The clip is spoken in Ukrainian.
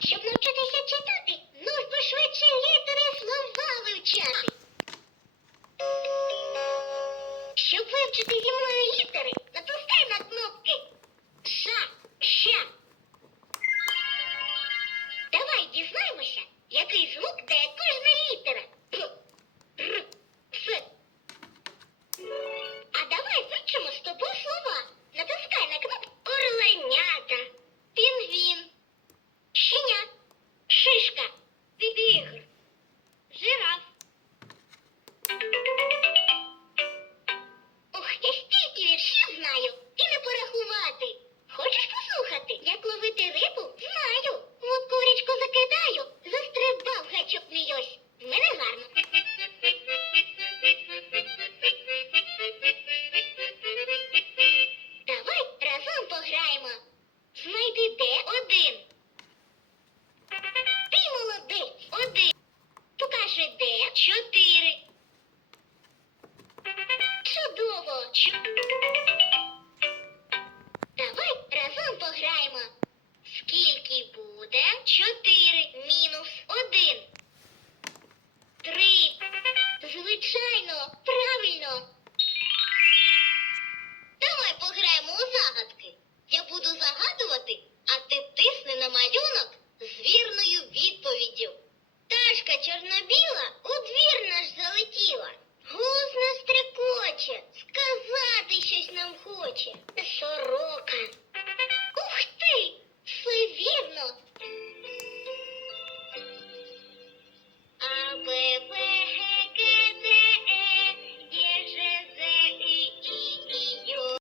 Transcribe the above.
Щоб навчитися читати, нужно швидше літери слова вивчати. Щоб вивчити зі мною літери, натискай на кнопки Ша, Ща. Давай дізнаємося, який звук Давай разом пограємо. Знайди де один. Ти молодець один. Покажи де чотири. Чудово. Давай разом пограємо. Скільки буде чотири мінус один? Три. Звичайно, правильно. Wiecie.